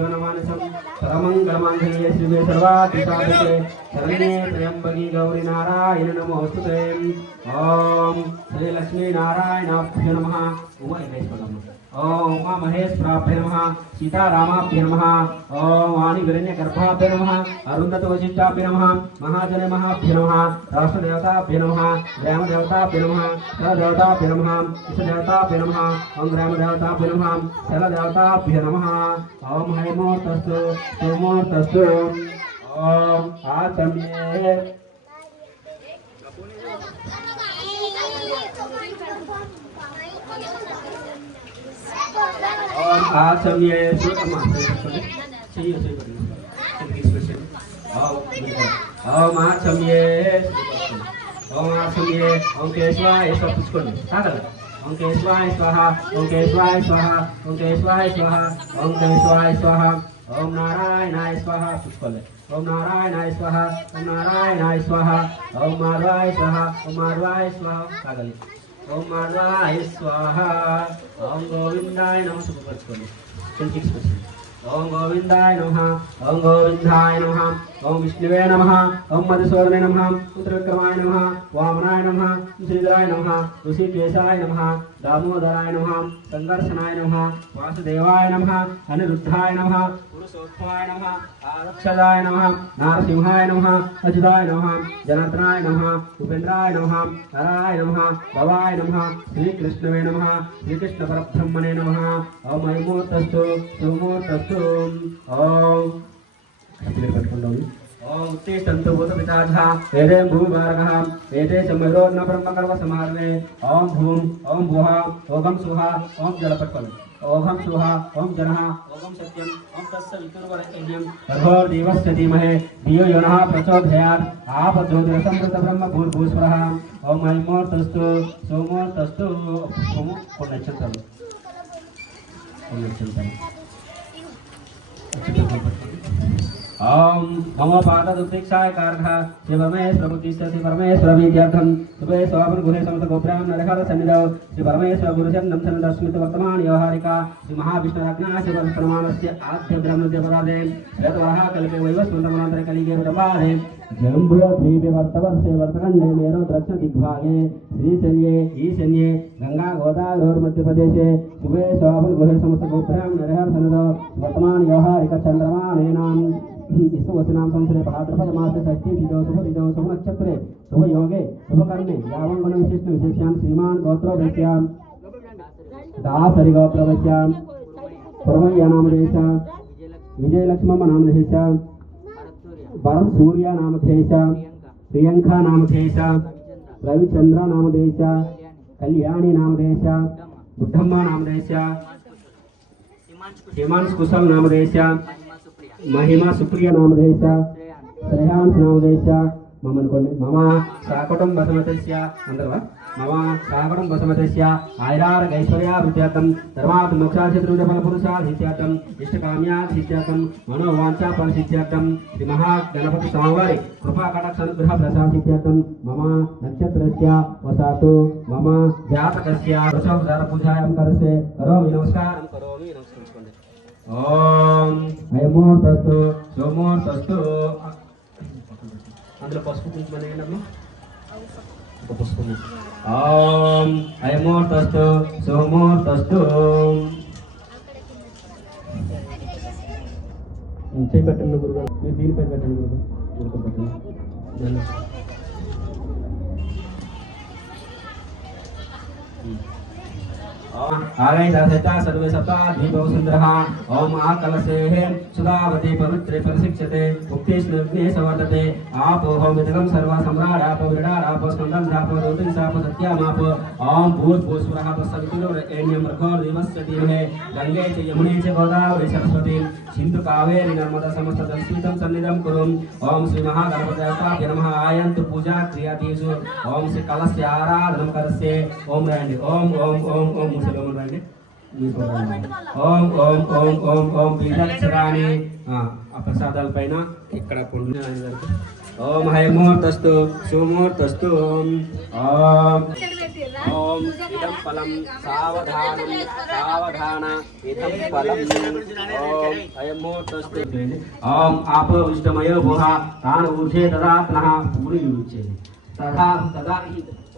जीवनमानसं सर्वमङ्गलमाङ्गल्ये शिवे सर्वार्थसाधके शरण्ये त्र्यम्बके गौरी नारायण नमोस्तुते। ओम श्री लक्ष्मी नारायणाभ्यो नमः। ओम उमा महेश्वराभ्यो नमः। सीतारामाभ्यो नमः। ओम वाणीविरण्यगर्भाभ्यो नमः। अरुन्धतवशिष्टाभ्यो नमः। महाजनमहाभ्यो नमः। राष्ट्रदेवताभ्यो नमः। ग्रामदेवताभ्यो नमः। सर्वदेवताभ्यो नमः। इष्टदेवताभ्यो नमः। ओम ग्रामदेवताभ्यो नमः। सर्वदेवताभ्यो नमः। ओम हैमूर्तस्तु सुमूर्तस्तु। ओम आचम्ये ओम आचम्ये ओम आचम्ये ओम आचम्ये ओम केशवाय सब कुछ कर ओम केशवाय स्वाहा ओम केशवाय स्वाहा ओम केशवाय स्वाहा ओम केशवाय स्वाहा ओम नारायणाय स्वाहा पुष्पले ओम नारायणाय स्वाहा ओम नारायणाय स्वाहा ओम माधवाय स्वाहा ओम माधवाय स्वाहा कागली ओम माधवाय स्वाहा ओम गोविंदाय नमः सुपस्कोले ओम गोविंदाय नमः ओम गोविंदाय नमः ओम विष्णुवे नमः ओम मधुसूदने नमः उत्तरविक्रमाय नमः वामनाय नमः श्रीधराय नमः ऋषिकेशाय नमः दामोदराय नमः संघर्षणाय नमः वासुदेवाय नमः अनिरुद्धाय नमः पुरुषोत्तमाय नमः आरक्षदाय नमः नारसिंहाय नमः अच्युताय नमः जनार्दनाय नमः उपेन्द्राय नमः हराय नमः भवाय नमः श्रीकृष्णवे नमः श्रीकृष्ण परब्रह्मणे नमः ओम ऐमूर्तस्तु सुमूर्तस्तु ओम ओम उत्तिष्ठन्तु भूतपिशाचः एते भूमिभारकः एते च मयूरोन्न ब्रह्मकर्मसमार्वे ओम भूम ओम भुवः ओम सुहा ओम जलपट्पल ओम सुहा ओम जनः ओम सत्यम ओम तत्सवितुर्वरेण्यं भर्गो देवस्य धीमहि धियो यो नः प्रचोदयात् आपद्योतिरसंवृत ब्रह्म भूर्भुवस्वरः ओम ऐमूर्तस्तु सोमूर्तस्तु ओम मम पाददुत्तिक्षाय कारः श्री परमेश्वर बुद्धिस्य श्री परमेश्वर विद्यार्थं सुबे स्वापन गुहे समस्त गोब्राह्मण नरहर सन्निधौ श्री परमेश्वर गुरुचरणं सन्निधस्मित वर्तमान व्यवहारिका श्री महाविष्णुरज्ञा श्री परमानस्य आद्य ब्रह्मद्य पदादे यतवः कल्पे वैवस्वन्तमनान्तरे कलिगे विदम्बादे जम्बुद्वीपे वर्तवर्षे वर्तखण्डे मेरो दक्षिण दिग्भागे श्रीशल्ये ईशन्ये गंगा गोदावरीर्मध्यप्रदेशे सुबे स्वापन गुहे समस्त गोब्राह्मण नरहर सन्निधौ वर्तमान व्यवहारिका चंद्रमानेनां इष्टवचनां संवत्सरे भाद्रपद मासे षष्ठी तिथौ शुभ नक्षत्रे शुभ योगे शुभ कर्मे यावं गुण विशिष्ट विशेष्यां श्रीमान गोत्रोदस्यां दासरि गोत्रोदस्यां परमय्या नामधेयः विजयलक्ष्मम्म नामधेयः भरत सूर्य नामधेयः प्रियंका नामधेयः रविचंद्र नामधेयः कल्याणी नामधेयः बुद्धम्मा नामधेयः हिमांशु कुशल नामधेयः महिमा सुप्रिया नामधेयः श्रेयांश नामधेयः मम साकुटुंब बसमतस्य अंदरवा मम साकुटुंब बसमतस्य आयुरारोग्यैश्वर्याभिवृद्ध्यर्थं धर्मार्थ मोक्षादित्रिविध फलपुरुषादित्यार्थं इष्टकाम्यादित्यार्थं मनोवाञ्छाफलसिद्ध्यर्थं श्री महागणपति स्वामिवारि कृपा कटाक्ष अनुग्रह प्रसादित्यार्थं मम नक्षत्रस्य वसातु मम जातकस्य वृषभधार पूजायां करसे करोमि नमस्कारं करोमि नमस्कारं ओम ऐमूर्तस्तु सोमूर्तस्तु అందులో పసుపు కుంకుమ నేనమ్మ ఒక పసుపు ఓం ఐమూర్తస్తు సోమూర్తస్తు చేపట్టండి గురుగారు మీరు దీనిపై పెట్టండి గురుగారు పెట్టండి आगैता सर्वे सप्ताधीपो सुंदरः ओम आकलसेः सुधावते पवित्रे परिशिक्षते मुक्तेष्णे सवर्तते आपो होमितकं सर्व सम्राट आपो विराट आपो स्कंदं धापो ज्योतिं साप सत्यामापो ओम भूर्भुवस्वरः तत्सवितुर्वरेण्यं भर्गो देवस्य धीमहि गंगे च यमुने च गोदावरी सरस्वती सिंधु कावेरी नर्मदा समस्त जलसीतं सन्निधं कुरुम् ओम श्री महागणपतये नमः आयन्तु पूजा क्रियातेषु ओम श्री कलस्य आराधनं करस्य ओम राण्डि ओम ओम ओम ओम मुसलमान राण्डि ओम ओम ओम ओम ओम बीजाक्षराणि ఆ ప్రసాదాల పైన ఇక్కడ పుణ్యాన్ని ओम हयमुहूर्तस्तु सुमुहूर्तस्तु ओम ओम इदं फलं सावधानं सावधान इदं फलं ओम हयमुहूर्तस्तु ओम आपो विष्टमयो भुः तान् ऊर्ध्वे ददात्नः पूरयुज्ये तथा तदा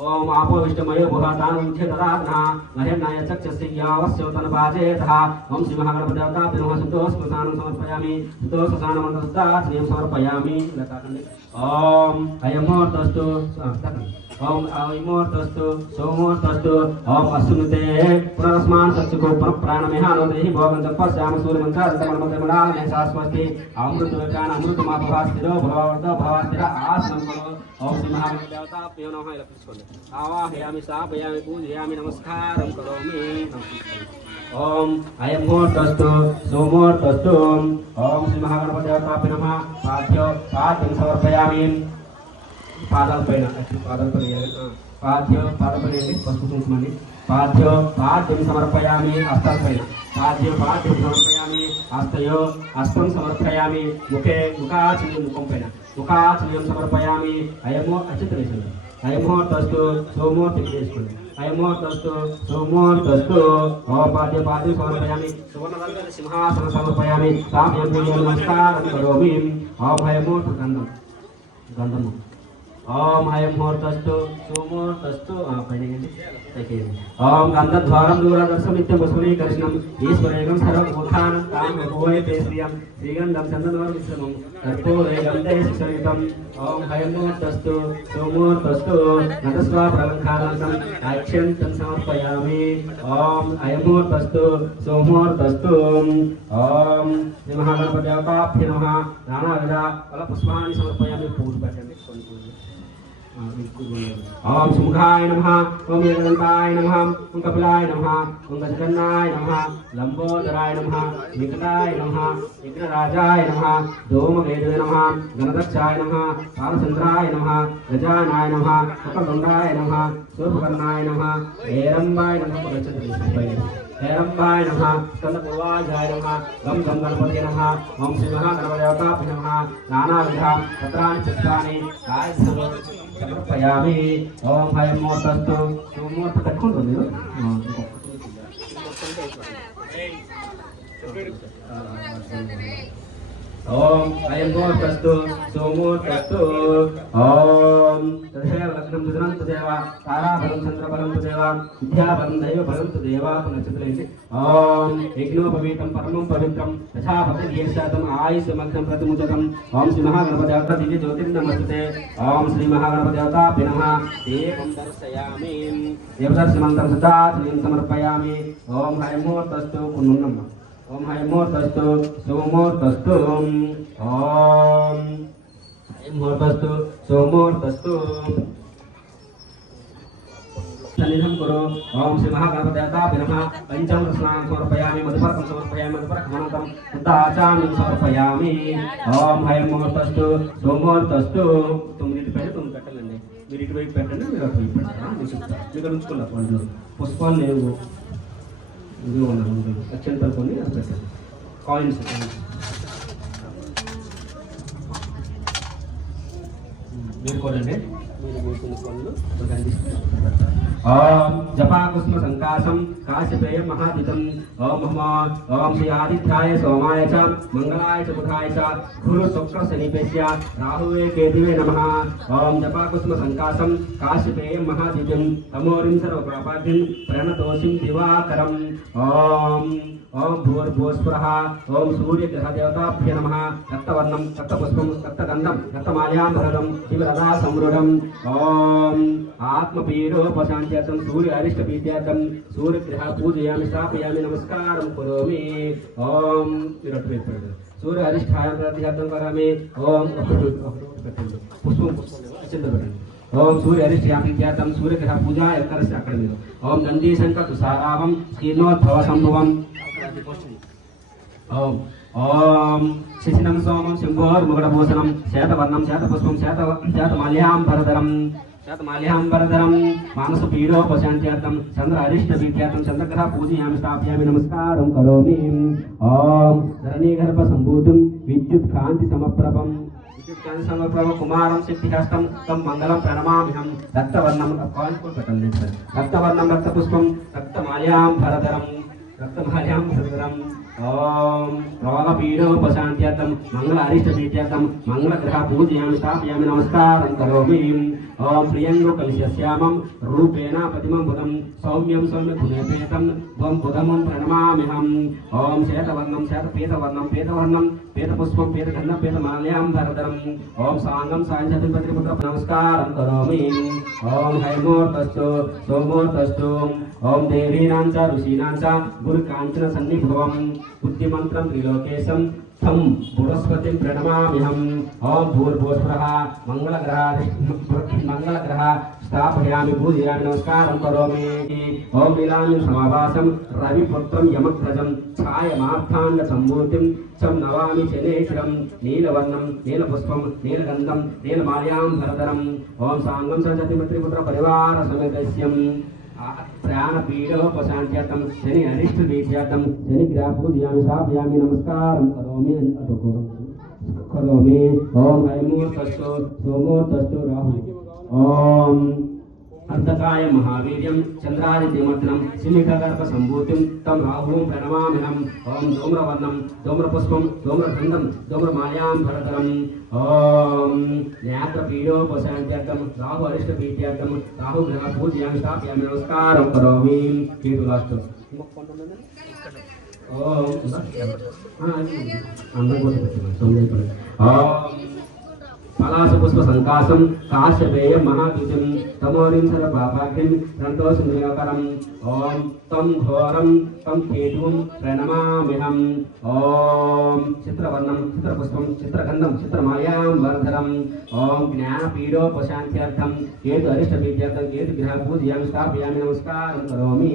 ओम आपो विष्टमयो भुः तान् ऊर्ध्वे ददात्नः महेर्नाय चक्षुषे यावस्योतनपाजेतः ओम श्री महागणपतिदेवताभ्यो नमः सुतोस्मसानं समर्पयामि सुतोस्मसानमन्तस्तात्म्यं समर्पयामि ओम हयमुहूर्तस्तु ओम अयमुहूर्तस्तु सोमुहूर्तस्तु ओम अस्नुते पुनरस्मान् सत्सुको प्राणमेहानो देहि भोगं तपस्याम सूर्यमन्त्रादमनमते शाश्वती अमृतवेकान अमृतमाभवास्तिरो भववर्धभवास्तिरा आसनं करो ओम श्री महागणपतिदेवताभ्यो नमः लक्ष्मीस्कोले आवाहयामि स्थापयामि पूजयामि नमस्कारं करोमि ओम अयमुहूर्तस्तु सोमुहूर्तस्तु ओम श्री महागणपतिदेवताभ्यो नमः पाठ्यं समर्पयामि पादालपैన పాదాలపైన పసుపు కుంకుమని పాద్యం సమర్పయామి హస్తాలపైన పాద్యం సమర్పయామి హస్తం సమర్పయామి ముఖాచల్యం ముఖం పైన ముఖాచల్యం సమర్పయామి అయముహూర్తస్తు సోముహూర్తం చేసుకోండి అయముహూర్తస్తు సోముహూర్తస్తు పాద్యం సమర్పయామి సువర్ణవర్గ సింహాసన సమర్పయామి సామ్యం నమస్కారం కరోమి ఓం అయముహూర్త గంధము ओम हयमुहूर्तस्तु सुमुहूर्तस्तु ओम गंधद्वारं दूरदर्शमित्यं वसुनी कृष्णं ईश्वरेकं सर्वभूतानं तां भूयते श्रियं श्रीगन्धं चन्दनवर्मिश्रमं कर्पूरे गन्धे सुसरितम् ओम हयमुहूर्तस्तु सुमुहूर्तस्तु नतस्वा प्रलङ्कारान्तम् अक्षन्तं समर्पयामि ओम हयमुहूर्तस्तु सुमुहूर्तस्तु ओम श्री महागणपतिदेवताभ्यो नमः नानाविध फलपुष्पाणि समर्पयामि पूजपठने ओम सुमुखाय नमः ओम एकदन्ताय नमः ओम कपिलाय नमः ओम गजकर्णाय नमः लंबोदराय नमः विकटाय नमः विघ्नराजाय नमः धूमकेतवे नमः गणदक्षाय नमः कालचन्द्राय नमः गजानाय नमः कपलदण्डाय नमः सूर्पकर्णाय नमः हेरम्बाय नमः हेरम्बाय नमः स्कन्दपूर्वाजाय नमः गं गं गणपतये नमः ओम श्री महागणपतिदेवताभ्यो नमः नानाविध पत्राणि चित्राणि समर्पयामि ओम हयमुहूर्तस्तु सुमुहूर्तं तक्कुंटु మీరు ओम हयमुहूर्तस्तु सुमुहूर्तस्तु ओम तदेव लग्नं दुदनं तदेव ताराबलं चन्द्रबलं तदेव विद्याबलं दैवबलं तदेव पुनश्चतुर्वेदि ओम यज्ञोपवीतं परमं पवित्रं तथा भक्तिदीर्षातम् आयुष्यमग्नं प्रतिमुदकम् ओम श्री महागणपतिदेवता दिव्य ज्योतिर्नमस्ते ओम श्री महागणपतिदेवताभ्यो नमः दीपं दर्शयामि देवदर्शनमन्त्रं सदाचलं समर्पयामि ओम हयमुहूर्तस्तु कुन्नुन्नम् ओम हयमुहूर्तस्तु सुमुहूर्तस्तु ओम हयमुहूर्तस्तु सुमुहूर्तस्तु सन्निधं कुरु ओम श्री महागणपतिदेवताभ्यो नमः पंचामृतस्नानं समर्पयामि मधुपर्कं समर्पयामि मधुपर्कमनन्तं उदाचार्यं समर्पयामि ओम हयमुहूर्तस्तु सुमुहूर्तस्तु तुम्ही पहिले तुम्ही పెట్టండి మీరు ఇటువైపు పెట్టండి మీరు అటువైపు పెట్టండి మీకు ఉంచుకున్నారు వాళ్ళు పుష్పాలు లేవు ఇది ఉన్నాయి అక్షంతలు కొన్ని అది పెట్టండి కాయిన్స్ మీరు కొనండి ओम जपाकुस्म संकाशं काश्यपेय महादितं ओम ओम श्री आदित्याय सोमाय च मंगलाय च बुधाय च गुरु शुक्र शनिपेश्य राहुवे केतवे नमः ओम जपाकुस्म संकाशं काश्यपेय महादितं तमोरिं सर्वपापादिं प्रणतोषिं दिवाकरम् ओम ओम भूर्भुवस्फुरः ओम सूर्यग्रहदेवताभ्यो नमः रक्तवर्णं रक्तपुष्पं रक्तगन्धं रक्तमाल्याम्बरं शिवरदा संवृढं ओम आत्मपीडोपशान्त्यर्थं सूर्य अरिष्टप्रीत्यर्थं सूर्यग्रह पूजयामि स्थापयामि नमस्कारं करोमि ओम सूर्य अरिष्टार्थं करामि ओम पुष्पं ओम सूर्य अरिष्टार्थं सूर्यग्रह पूजा एकरस्य अकरमि ओम नंदी शंकर तुषारावं कीर्णोद्भव संभवं ओम ओम शिशिनं सोमं शंभोर्मुकुटभूषणं श्वेतवर्णं श्वेतपुष्पं श्वेतमाल्याम्बरधरं शतमाल्याम्बरधरं मानसपीडोपशान्त्यर्थं चन्द्र अरिष्टप्रीत्यर्थं चन्द्रग्रह पूजयामि स्थापयामि नमस्कारं करोमि ओम धरणीगर्भसम्भूतं विद्युत्कान्तिसमप्रभं समर्पयामि कुमारं सिद्धिहस्तं तं मंगलं प्रणमाम्यहं रक्तवर्णं रक्तपुष्पं रक्तमाल्यां भरधरं ओम रोगपीडोपशान्त्यर्थं मंगल अरिष्टप्रीत्यर्थं मंगलग्रह पूजयामि स्थापयामि नमस्कारं करोमि। ओम प्रियंगो कलशस्यामं रूपेण प्रतिमं बुधं सौम्यं सौम्यगुणेपेतं त्वं बुधमं प्रणमाम्यहम्। ओम श्वेतवर्णं श्वेतपीतवर्णं पीतवर्णं पीतपुष्पं पीतगन्धं पीतमाल्यां धरधरम् ओम साङ्गं सायंसतिपत्रिपुत्र नमस्कारं करोमि। ओम हैमूर्तस्तु सोमूर्तस्तु ओम देवीनां च ऋषीणां च गुरुकाञ्चन सन्निभवं बुद्धिमन्त्रं त्रिलोकेशं तं बृहस्पतिं प्रणमाम्यहम्। ओम भूर्भुवस्वः मंगलग्रह स्थापयामि पूजयामि नमस्कारं करोमि। ओम नीलाञ्जन समाभासं रविपुत्रं यमध्वजं छायमार्थाण्ड सम्भूतिं चं नवामि शनेश्वरं नीलवर्णं नीलपुष्पं नीलगन्धं नीलमाल्यां भरधरम् ओम साङ्गं सञ्जतिमत्रिपुत्र परिवार समेतस्यं प्राणपीडोपशान्त्यर्थं शनि अरिष्टप्रीत्यर्थं शनिग्रह पूजयामि स्थापयामि नमस्कारं करोमि ओम हैमूर्तस्तु सोमूर्तस्तु राहु ओम अर्धकाय महावीर्यं चंद्रादित्यमग्नं सिंहगर्भ संभूतिं तं राहुं प्रणमाम्यहम्। ओम धूम्रवर्णं धूम्रपुष्पं धूम्रगन्धं धूम्रमाल्यां भरधरम् ओम नेत्रपीडोपशान्त्यर्थं राहु अरिष्टप्रीत्यर्थं राहुग्रह पूजयामि स्थापयामि नमस्कारं करोमि। कीर्तुलास्तु पलाशपुष्प संकाशं काश्यपेय महाद्युतिं तमोरिं सर्वपापाग्निं रन्तोषनियोकरम् ओम तं घोरं तं केतुं प्रणमाम्यहम्। ओम चित्रवर्णं चित्रपुष्पं चित्रगन्धं चित्रमाल्यां वर्धरम् ओम ज्ञानपीडोपशान्त्यर्थं केतु अरिष्टप्रीत्यर्थं केतुग्रह पूजयामि स्थापयामि नमस्कारं करोमि।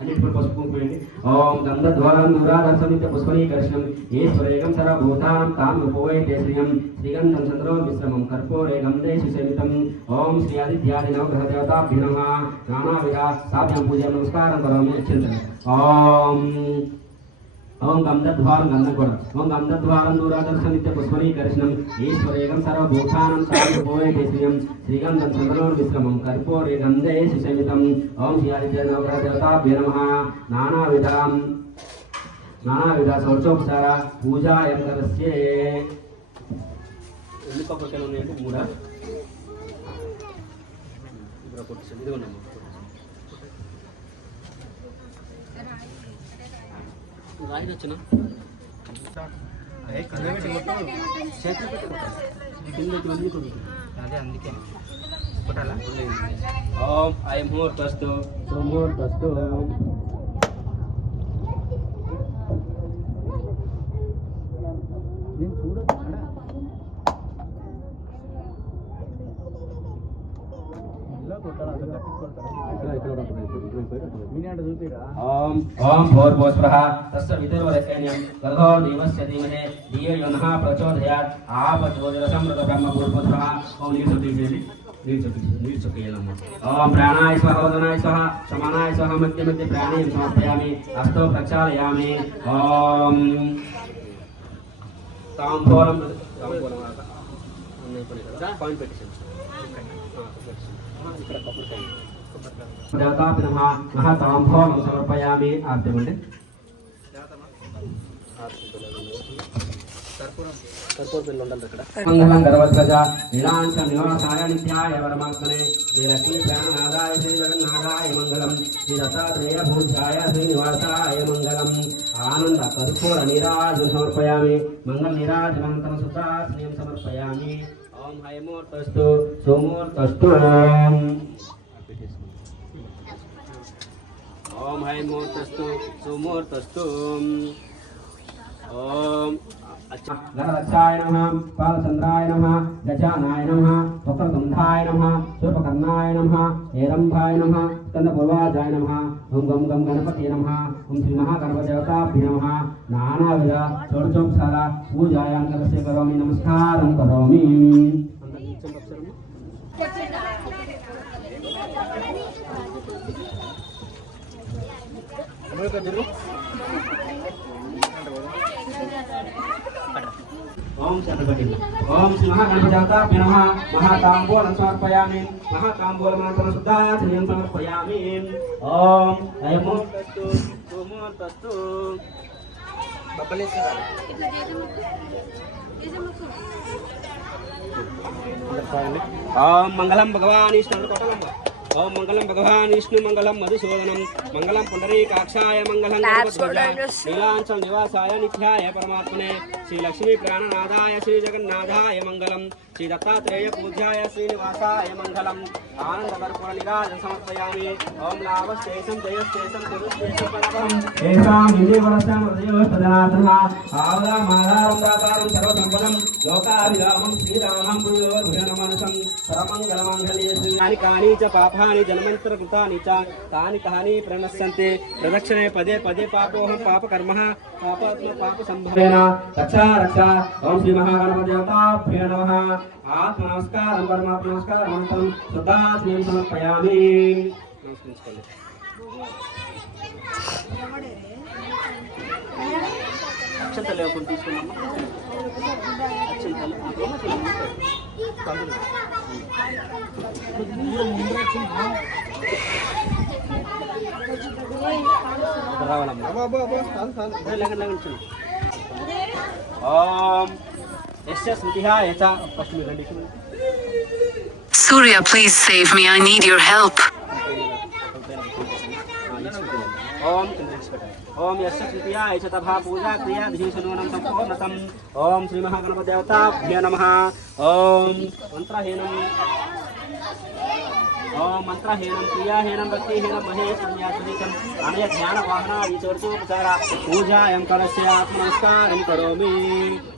अन्यत्र पुष्पं पूजयामि। ओम गन्धद्वारं दूरादर्शमित्य पुष्पनीकर्षणं ईश्वरेकं सर्वभूतानां ताम् उपवेते श्रियं श्रीगन्धं चन्द्रो विश्रमं कर्पूरे गन्धे सुसेवितम् ओम श्री आदित्यादि नवग्रहदेवताभ्यो नमः नानाविधा स्थापयामि पूजयामि नमस्कारं करोमि। ओम गन्धद्वारं गन्धगुणं ओम गन्धद्वारं दूरादर्शमित्य पुष्पनीकर्षणं ईश्वरेकं सर्वभूतानां ताम् उपवेते श्रियं श्रीगन्धं चन्द्रो विश्रमं कर्पूरे गन्धे सुसेवितम् ओम श्री आदित्यादि नवग्रहदेवताभ्यो नमः नानाविधा शौचोपचार पूजायं करस्ये। ఎన్ని కొబ్బరికాయలు ఉన్నాయంటే మూడా ఇప్పుడు కొట్టేసి ఇది ఉన్నాము రాయి వచ్చిన అదే అందుకే కొట్టాలా ఓం ఐ ముహూర్తస్తు సుముహూర్తస్తు నేను చూడొచ్చు ओम ओम भूर्भुवस्वः तस्य विदुर्वरेण्यं ततो देवस्य धीमहि धियो यो नः प्रचोदयात् आपज्योतिरसमृत ब्रह्म भूर्भुवस्वः ओम नीर्चुकीयम् ओम प्राणाय स्वाहा वदनाय स्वाहा समानाय स्वाहा मध्य मध्य प्राणायाम समर्पयामि हस्तौ प्रक्षालयामि ओम तांबूलं पॉइंट पेटिशन देवताभ्यो नमः महतांबूलं समर्पयामि आर्तिमंडे मंगलं गर्वध्वज नीलांश निवासाय नित्याय परमात्मने श्री लक्ष्मी प्राणनादाय श्री जगन्नाथाय मंगलम श्री दत्तात्रेय भूजाय श्रीनिवासाय मंगलम आनंद कर्पूर नीराजनं समर्पयामि मंगल नीराजनानन्तरं शुद्धाश्रयं समर्पयामि। ओम हैमूर्तस्तु सोमूर्तस्तु ओम हैमूर्तस्तु सोमूर्तस्तु ओम गणरक्षाय नमः पालचन्द्राय नमः गजानाय नमः वक्रतुण्डाय नमः शूर्पकर्णाय नमः हेरम्बाय नमः स्कन्दपूर्वाजाय नमः ओम गम गम गणपति नमः ओम श्री महागणपतिदेवताभ्यो नमः नानाविध षोडशोपचार पूजायां करस्य करोमि नमस्कारं करोमि। ఓం చంద్రపతి ఓం శ్రీ మహాగణపతి నమః మహాతాంబూలం సమర్పయామి మహాతాంబూలమంత్రం శుద్ధాచర్యం సమర్పయామి ఓం అయమోస్తు ఓమోస్తు బబ్బలేశ్వర ఓం మంగళం భగవాన్ విష్ణు కొట్టలమ్మ ఓం మంగళం భగవాన్ విష్ణు మంగళం మధుసూదనం మంగళం పుండరీకాక్షాయ మంగళం నీలాంచల నివాసాయ నిత్యాయ పరమాత్మనే శ్రీ లక్ష్మీ ప్రాణనాథాయ శ్రీ జగన్నాథాయ మంగళం శ్రీ దత్తాత్రేయ పూజ్యాయ శ్రీనివాసాయ మంగళం ఆనంద కర్పూర నిరాజన సమర్పయామి ఓం లాభశేషం జయశేషం పురుషేషం పరమం ఏషాం విజయవరసం హృదయోస్తదనాథః ఆవదామాధారం దాతారం సర్వసంపదం లోకాభిరామం శ్రీరామం భూయోర్భుజనమనుసం పరమంగళమంగళే శ్రీయాని కాని చ పాపాని జన్మంతర కృతాని చ తాని తాని ప్రణశ్యంతే ప్రదక్షిణే పదే పదే పాపోహం పాపకర్మః పాపాత్మ పాప సంభవేన రక్షా రక్షా ఓం శ్రీ మహాగణపతి దేవతాభ్యో నమః ఆత్మ నమస్కారం పరమాత్మ నమస్కారం అనంతరం శ్రద్ధాస్మయం సమర్పయామి నమస్కరించుకోండి అక్షంతలు లేకుండా తీసుకున్నామా అక్షంతలు Surya, please save me. I need your help. ओम यस्य तृतीयाय च तथा पूजा क्रिया धीशनोनं संपूर्णतम ओम श्री महागणपति देवताभ्यो नमः ओम मंत्रहीनं ओम मंत्रहीनं क्रियाहीनं भक्तिहीनं महेश्वर्यात्मकं अनय ध्यान वाहनादि चोर्चोपचार पूजायां कलस्य आत्मनमस्कारं करोमि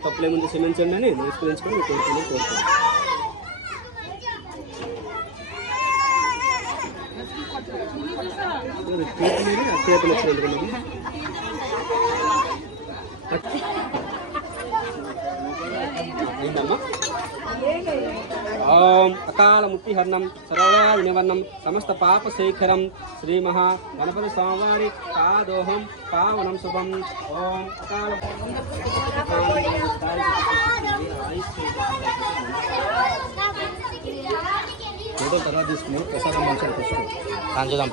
तपले ముందు సిమెంచండి అని నమస్కరించుకొని కోరుకుంటున్నాను ओम अकाल मुक्तिहरणं सर्वव्याधि निवारणं समस्त पाप शेखरं श्री महा गणपति स्वामी पादोहं पावनं शुभम ओम अकाल फोटो तरह తీసుకుని ప్రసాదం మంచిగా తీసుకో కాంజుదాం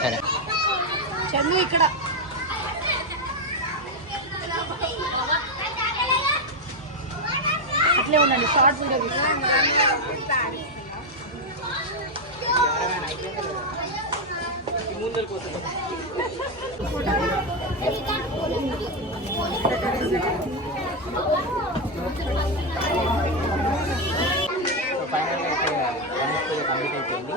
సరే చందు ఇక్కడ అట్లే ఉండండి షార్ట్ వీడియో ఫైనల్గా అయితే కంప్లీట్ అయిపోయింది.